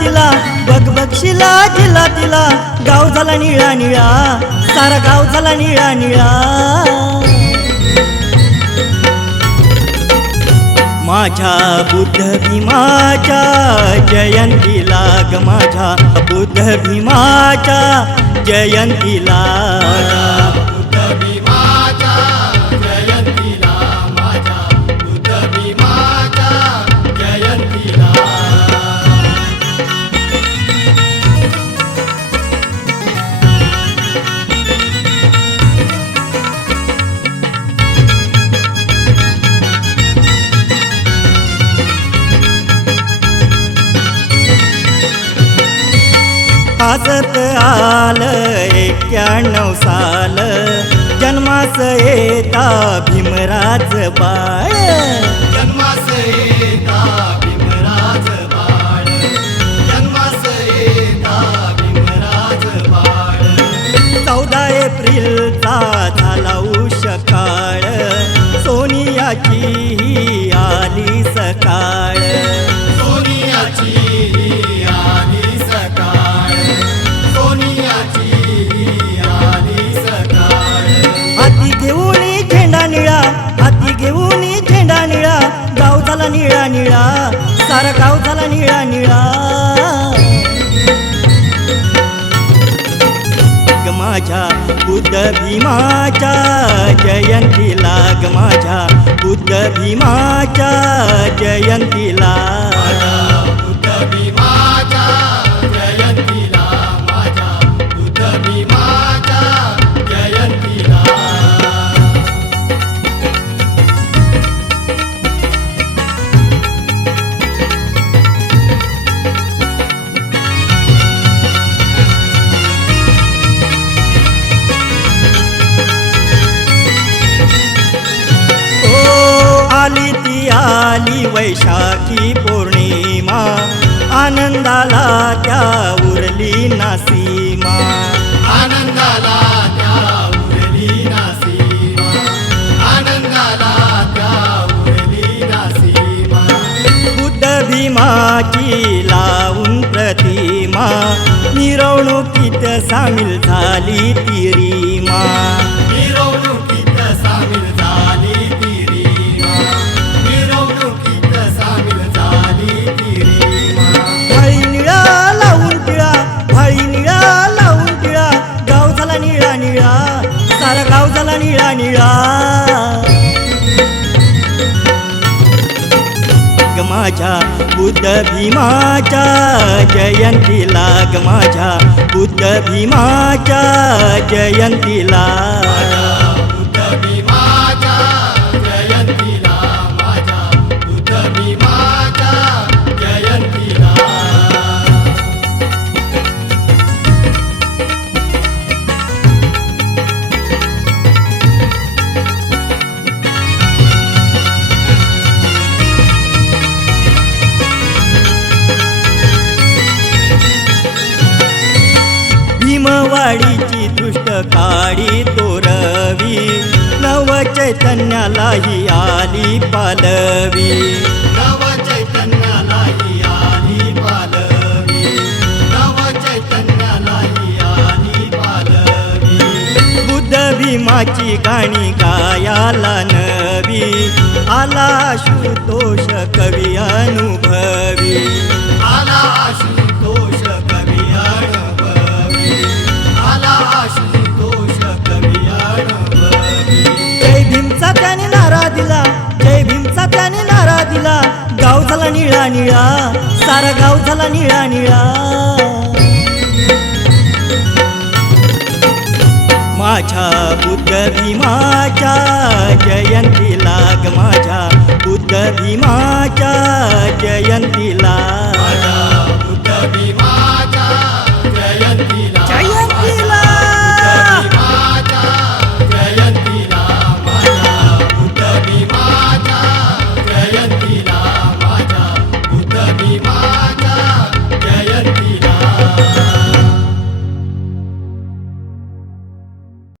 तिला बघबगशिला जिला तिला गाव झाला निळा निळा सारा गाव झाला निळा निळा माझ्या बुद्ध भीमाच्या जयंतीला ग माझ्या बुद्ध भीमाच्या जयंतीला हसत आलं 91 साल जन्मास येता भीमराज बाळ जन्मास येता भीमराज बाळ जन्मास येता भीमराज बाळ 14 एप्रिलचा झाला उषकाळ सोनियाची ही आली सकाळ सोनियाची आली सकाळ सोनियाची आली सकाळ हाती घेऊन झेंडा निळा हाती घेऊन झेंडा निळा गाव झाला निळा निळा सारा गाव झाला निळा निळा ग माझ्या बुद्ध भीमाच्या जयंतीला ग माझ्या बुद्ध भीमाच्या जयंतीला बुद्ध भीमाच्या जयंतीला माझ्या बुद्ध भीमाच्या जयंतीला आली ती आली वैशाखी पौर्णिमा आनंदाला त्या उरली ना सीमा आनंदाला त्या उरली ना सीमा आनंदाला त्या उरली ना सीमा बुद्ध भीमाची लावून प्रतिमा मिरवणुकीत सामील झाली ती रीमा मिरवणुकीत सामील झाली ती रीमा मिरवणुकीत सामील झाली ती रीमा भाई निळा लावून पिळा भाई निळा लावून पिळा गाव झाला निळा निळा सारा गाव झाला निळा निळा ग माझ्या बुद्ध भीमाच्या जयंतीला ग माझ्या बुद्ध भीमाच्या जयंतीला बुद्ध भीमाच्या जयंतीला माझ्या बुद्ध भीमाच्या जयंतीला भीमवाडीची दुष्ट काळी तोरवी नव चैतन्यालाही आली पालवी नव चैतन्यालाही आली पालवी नव चैतन्यालाही आली पालवी बुद्ध भीमाची गाणी गायाला नवी आला आशुतोष कवी अनुभवी आला आशुतोष कवी अनुभवी आला आशुतोष कवी अनुभवी जय भीमचा त्याने नारा दिला जय भीमचा त्याने नारा दिला गाव झाला निळा निळा सारा गाव झाला निळा निळा माझ्या बुद्ध भीमाच्या जयंतीला ग माझ्या बुद्ध भीमाच्या